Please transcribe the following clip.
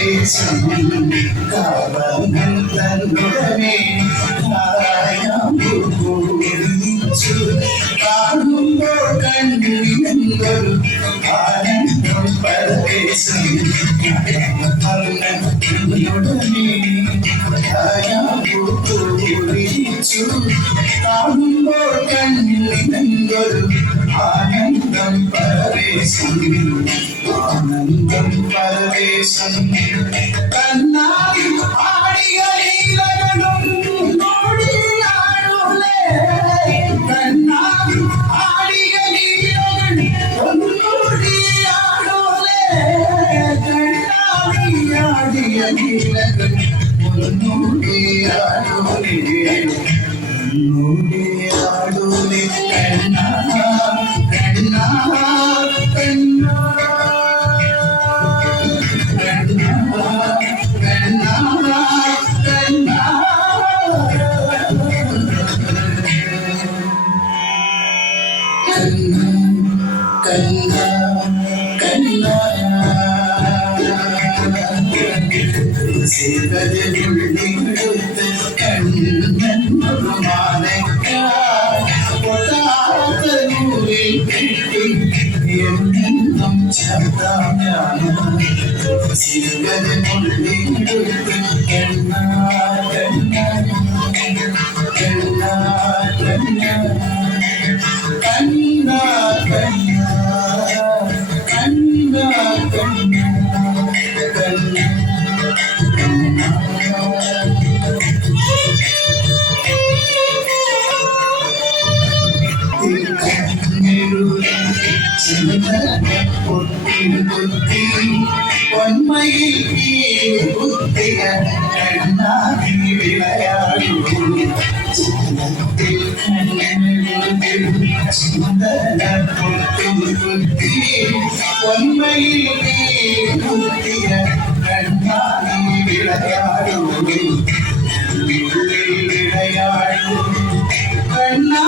പരദേശം കാവങ്ങൾ തന്നുടനെ ായാച്ചു കാണുമ്പോൾ കണ്ണിനെന്തൊരു ആനന്ദം പരദേശം തന്നുടനെ ായാച്ചു കാണുമ്പോൾ കണ്ണിനെന്തൊരു ആനന്ദം പരദേശം ആനന്ദം പരദേശം കണ്ണാടി ആടികളിലും നോടിയാടുലേ കണ്ണാടി ആടികളിലും ഒന്നോടിയാടുലേ കണ്ണാടി ആടികളിലും ഒന്നോടിയാടുലേ ഒന്നോടിയാടുലേ കണ്ണാ കണ്ണാ കണ്ണാ സിവരുള്ളിടുത്ത് കണ്ണൊരു മാലക്കാത്ത നൂലിൽ കെട്ടി എന്നും ചർദ്ദാനാണ് സിവരുള്ളിടുത്ത് കണ്ണ കണ്ണ കണ്ണ കണ്ണ കണ്ണ കണ്ണ കണ്ണ കണ്ണ പൊന്മയിൽ ബുദ്ധിയ കണ്ണാടി വിളയാടു സുന്ദര ബുദ്ധി പൊന്മയിൽ ബുദ്ധിയ കണ്ണാടി വിളയാടു വിളയാടു കണ്ണാ